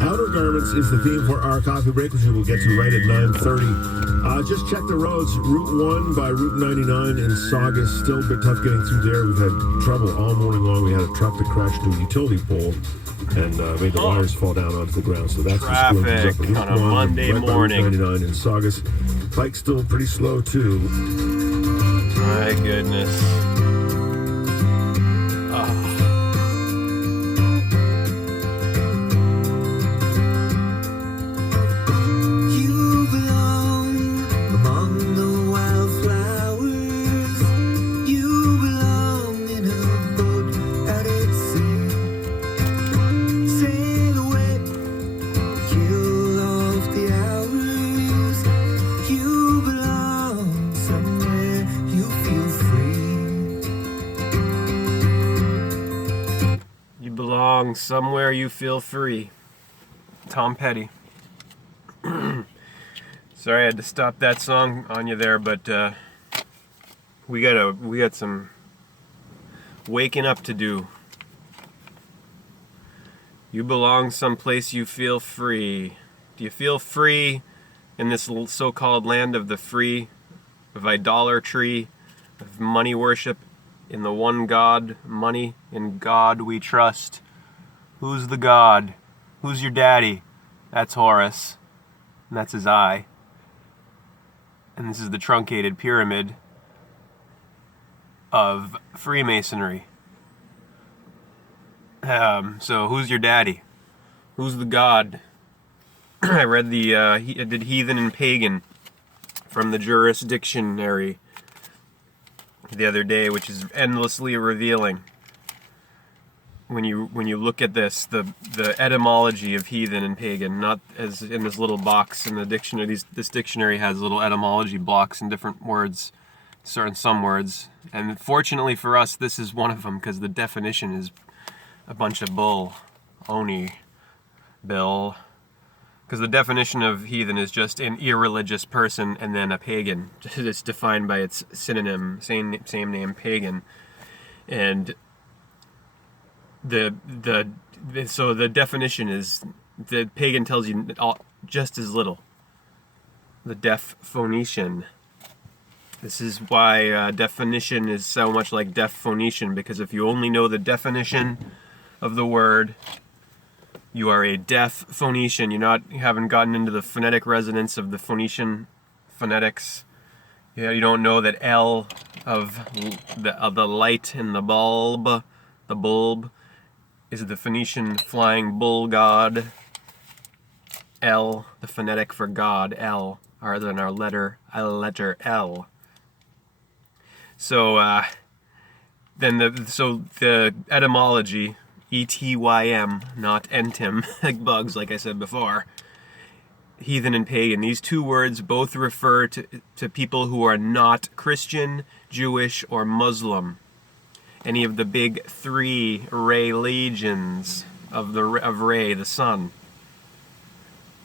Outer Garments is the theme for our coffee break, which we will get to right at 9:30. Just check the roads. Route 1 by Route 99 in Saugus. Still a bit tough getting through there. We've had trouble all morning long. We had a truck that crashed to a utility pole and made the wires fall down onto the ground. So that's traffic what's going on a Monday right morning. By Route 99 in Saugus. Bike's still pretty slow too. My goodness. Somewhere you feel free. Tom Petty. Sorry I had to stop that song on you there, but we got some waking up to do. You belong someplace you feel free. Do you feel free in this so-called land of the free, of idolatry, of money worship, in the one God, money, in God we trust? Who's the God? Who's your daddy? That's Horus. And that's his eye. And this is the truncated pyramid of Freemasonry. So who's your daddy? Who's the God? I read did Heathen and Pagan from the Jurisdictionary the other day, which is endlessly revealing. When you look at this, the etymology of heathen and pagan, not as in this little box in the dictionary. This dictionary has little etymology blocks in different words, certain some words, and fortunately for us, this is one of them because the definition is a bunch of bull, oni, bill. Because the definition of heathen is just an irreligious person and then a pagan. It's defined by its synonym, same name, pagan, and so the definition is the pagan tells you just as little. The deaf Phoenician. This is why definition is so much like deaf Phoenician, because if you only know the definition of the word, you are a deaf Phoenician. You haven't gotten into the phonetic resonance of the Phoenician phonetics. You don't know that L of the light in the bulb is the Phoenician flying bull god. L, the phonetic for God, L, other than our letter L. So the etymology, E-T-Y-M, not entim, like bugs, like I said before. Heathen and pagan. These two words both refer to people who are not Christian, Jewish, or Muslim. Any of the big three religions of Re, the sun.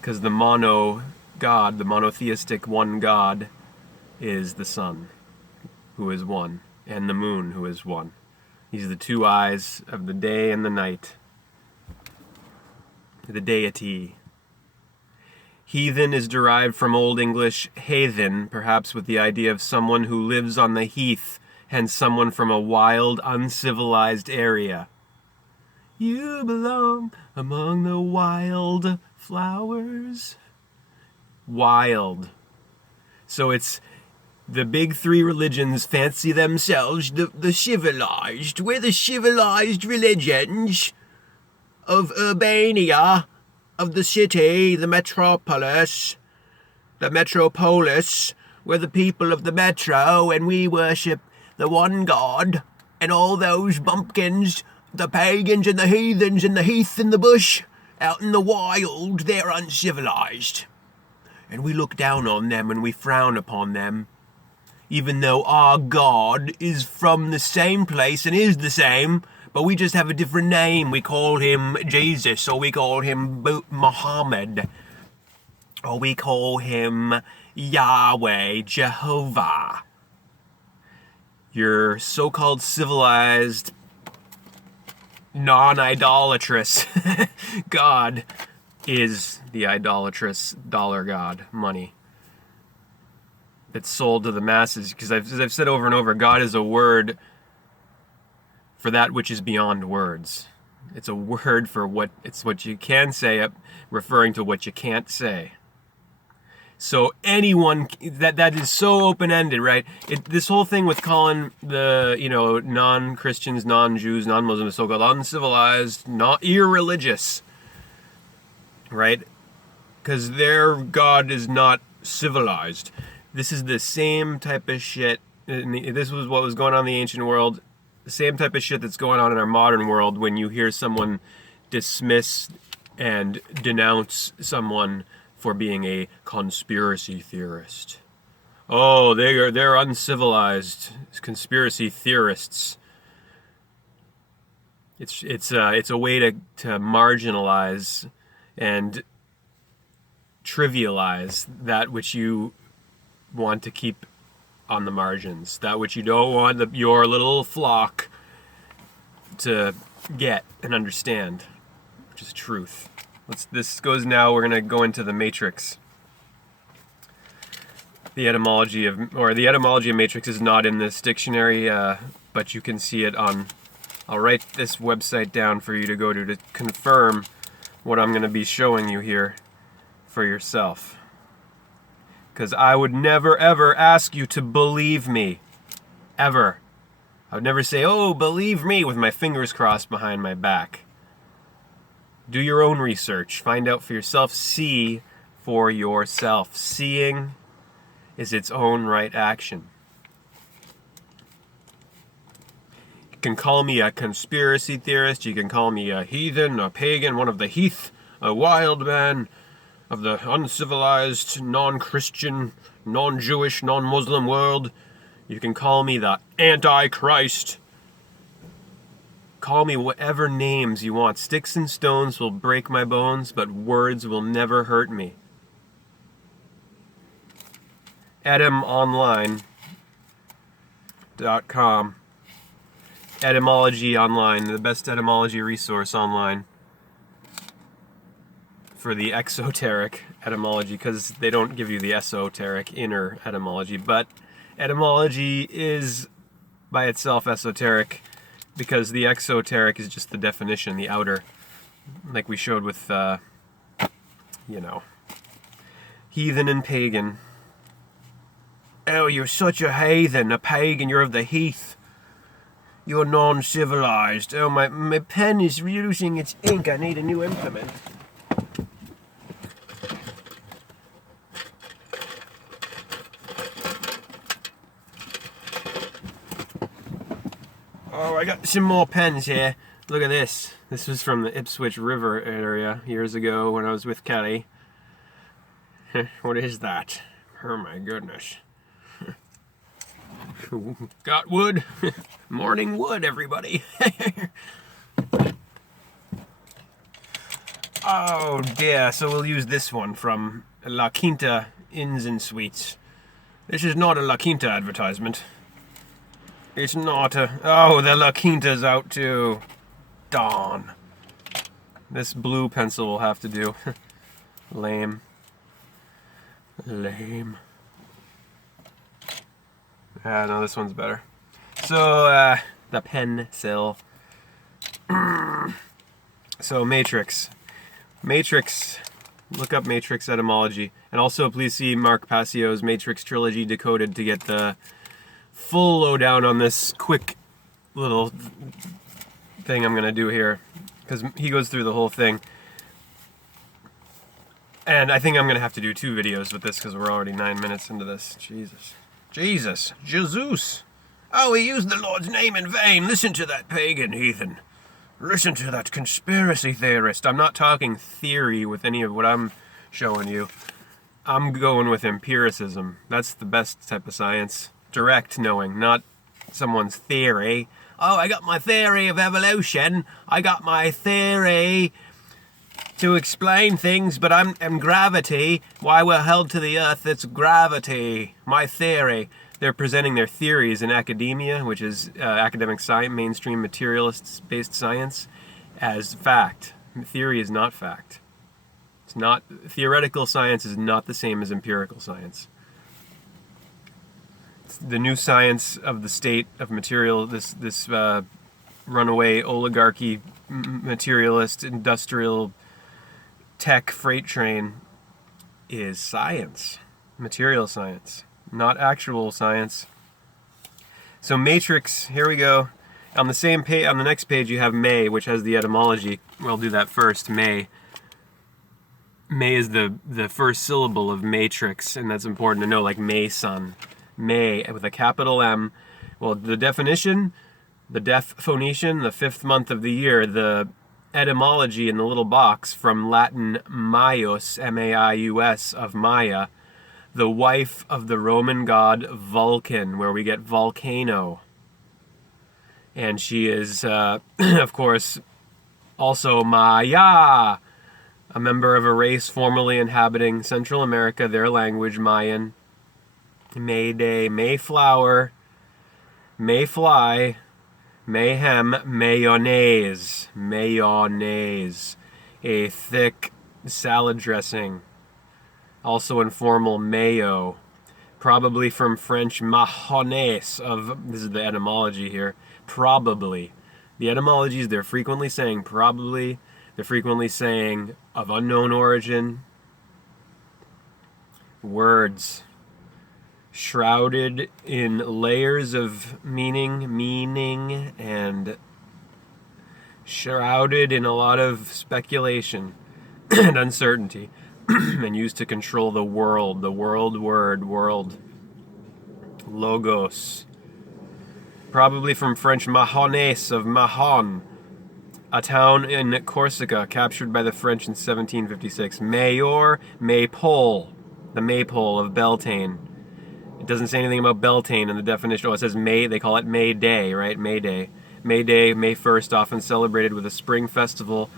Because the the monotheistic one God, is the sun, who is one, and the moon, who is one. These are the two eyes of the day and the night. The deity. Heathen is derived from Old English heathen, perhaps with the idea of someone who lives on the heath, hence someone from a wild, uncivilized area. You belong among the wild flowers. Wild. So it's the big three religions fancy themselves the civilized. We're the civilized religions of Urbania, of the city, the metropolis. We're the people of the metro, and we worship the one God, and all those bumpkins, the pagans and the heathens and the heath and the bush, out in the wild, they're uncivilized. And we look down on them and we frown upon them, even though our God is from the same place and is the same, but we just have a different name. We call him Jesus, or we call him Muhammad, or we call him Yahweh, Jehovah. Your so-called civilized, non-idolatrous God is the idolatrous dollar god, money, that's sold to the masses. Because I've said over and over, God is a word for that which is beyond words. It's a word for what you can say, referring to what you can't say. So anyone, that is so open-ended, right? This whole thing with calling the, non-Christians, non-Jews, non-Muslims, so-called uncivilized, not irreligious, right? Because their God is not civilized. This is the same type of shit. This was what was going on in the ancient world. The same type of shit that's going on in our modern world when you hear someone dismiss and denounce someone for being a conspiracy theorist. Oh, they're uncivilized conspiracy theorists. It's a way to marginalize and trivialize that which you want to keep on the margins, that which you don't want your little flock to get and understand, which is truth. This goes now, we're going to go into the matrix. The etymology of matrix is not in this dictionary, but you can see it on, I'll write this website down for you to go to confirm what I'm going to be showing you here for yourself. Because I would never ever ask you to believe me. Ever. I would never say, oh, believe me, with my fingers crossed behind my back. Do your own research. Find out for yourself. See for yourself. Seeing is its own right action. You can call me a conspiracy theorist. You can call me a heathen, a pagan, one of the heath, a wild man of the uncivilized, non-Christian, non-Jewish, non-Muslim world. You can call me the Antichrist. Call me whatever names you want. Sticks and stones will break my bones, but words will never hurt me. etymonline.com. Etymology Online, the best etymology resource online for the exoteric etymology, because they don't give you the esoteric inner etymology, but etymology is by itself esoteric, because the exoteric is just the definition, the outer, like we showed with, heathen and pagan. Oh, you're such a heathen, a pagan, you're of the heath. You're non-civilized. Oh, my pen is losing its ink. I need a new implement. Oh, I got some more pens here. Look at this. This was from the Ipswich River area years ago when I was with Kelly. What is that? Oh my goodness. Got wood. Morning wood, everybody. Oh dear, so we'll use this one from La Quinta Inns and Suites. This is not a La Quinta advertisement. It's not a... Oh, the La Quinta's out too. Darn. This blue pencil will have to do. Lame. No, this one's better. So, the pencil. So, Matrix. Look up Matrix etymology. And also, please see Mark Passio's Matrix Trilogy Decoded to get the full lowdown on this quick little thing I'm going to do here. Because he goes through the whole thing. And I think I'm going to have to do 2 videos with this because we're already 9 minutes into this. Jesus. Oh, he used the Lord's name in vain. Listen to that pagan heathen. Listen to that conspiracy theorist. I'm not talking theory with any of what I'm showing you. I'm going with empiricism. That's the best type of science. Direct knowing, not someone's theory. Oh, I got my theory of evolution. I got my theory to explain things, but I'm gravity. Why we're held to the earth, it's gravity. My theory. They're presenting their theories in academia, which is academic science, mainstream materialist-based science, as fact. Theory is not fact. Not theoretical science is not the same as empirical science. The new science of the state of material, this runaway oligarchy, materialist, industrial, tech freight train, is science, material science, not actual science. So Matrix, here we go. On the same page, on the next page, you have May, which has the etymology. We'll do that first. May. May is the first syllable of matrix, and that's important to know, like Mason. May, with a capital M. Well, the definition, the deaf phonetian, the fifth month of the year, the etymology in the little box from Latin Maius, M-A-I-U-S, of Maya, the wife of the Roman god Vulcan, where we get volcano. And she is, of course, also Maya, a member of a race formerly inhabiting Central America, their language, Mayan. May Day, Mayflower, Mayfly, Mayhem, mayonnaise, a thick salad dressing. Also informal mayo, probably from French mahonnaise this is the etymology here, probably. The etymologies, they're frequently saying probably, they're frequently saying of unknown origin. Words shrouded in layers of meaning, and shrouded in a lot of speculation and uncertainty, and used to control the world word, logos. Probably from French mahonnaise, of Mahon, a town in Corsica captured by the French in 1756. Mayor, maypole, the maypole of Beltane. It doesn't say anything about Beltane in the definition. Oh, it says May, they call it May Day, right? May Day. May Day, May 1st, often celebrated with a spring festival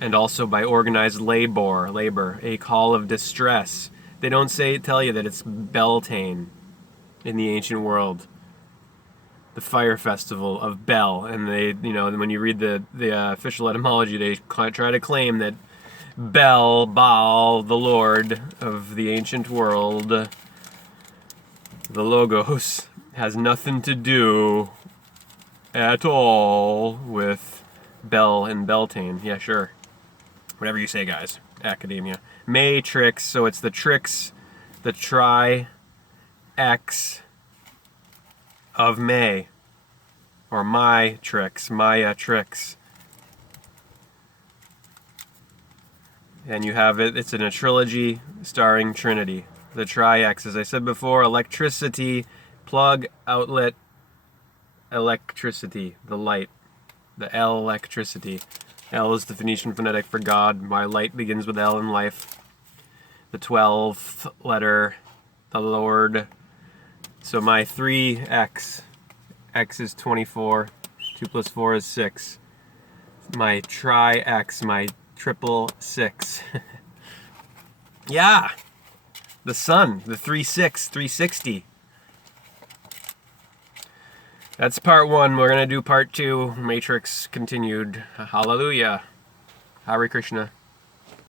and also by organized labor, a call of distress. They don't tell you that it's Beltane in the ancient world. The fire festival of Bel, and they, when you read the official etymology, they try to claim that Baal, the Lord of the ancient world, the Logos, has nothing to do at all with Bel and Beltane. Yeah, sure. Whatever you say, guys. Academia. Matrix, so it's the trix, the tri-x of May. Or my tricks, Maya tricks. And you have it's in a trilogy starring Trinity. The tri-x, as I said before, electricity, plug, outlet, electricity, the light. The L, electricity. L is the Phoenician phonetic for God. My light begins with L in life. The 12th letter, the Lord. So my 3x, x is 24, 2 plus 4 is 6. My tri-x, my triple 6. Yeah, the sun, the 360. That's part 1. We're going to do part 2, Matrix continued. Hallelujah. Hare Krishna.